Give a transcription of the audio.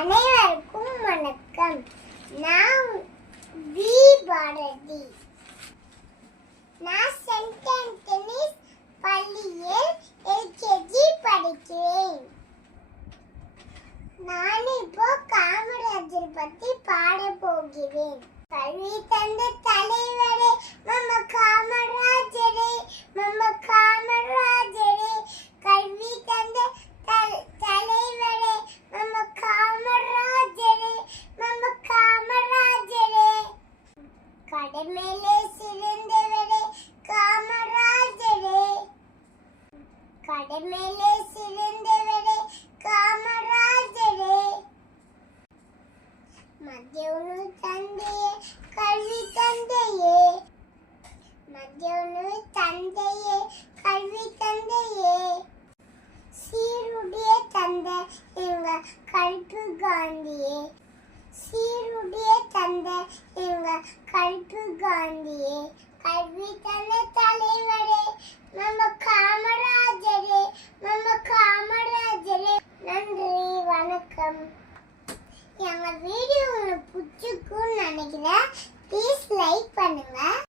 அனைவருக்கும் வணக்கம். நான் வி பாரதி. நான் சென்ட் ஆண்டனிஸ் பள்ளியில் எல்கேஜி படிக்கிறேன். நான் இப்போ காமராஜர் பத்தி பாட போகிறேன். கல்வி தந்த தலைவரே நம்ம காமராஜரே, நம்ம காமராஜரே. கல்வி தந்த தலைவரே நம்ம காமராஜரே, நம்ம காமராஜரே. கடமையிலே சிறந்தவரே காமராஜரே, கடமையிலே சிறந்தவரே காமராஜரே. மதிய உணவு தந்தையே, கல்வி தந்தையே, மதிய உணவு தந்தையே, கல்வி தந்தையே. சீருடைய தந்த எங்க கல்பு காந்தியே, சீருடைய தந்த எங்க கல்பு காந்தியே. கல்வி தந்த தலைவரே நம்ம காமராஜரே, நம்ம காமராஜரே. நன்றி, வணக்கம். எங்க வீடியோ உங்களுக்கு பிடிச்சிருக்கும்னு நினைக்கிறேன். ப்ளீஸ் லைக் பண்ணுங்க.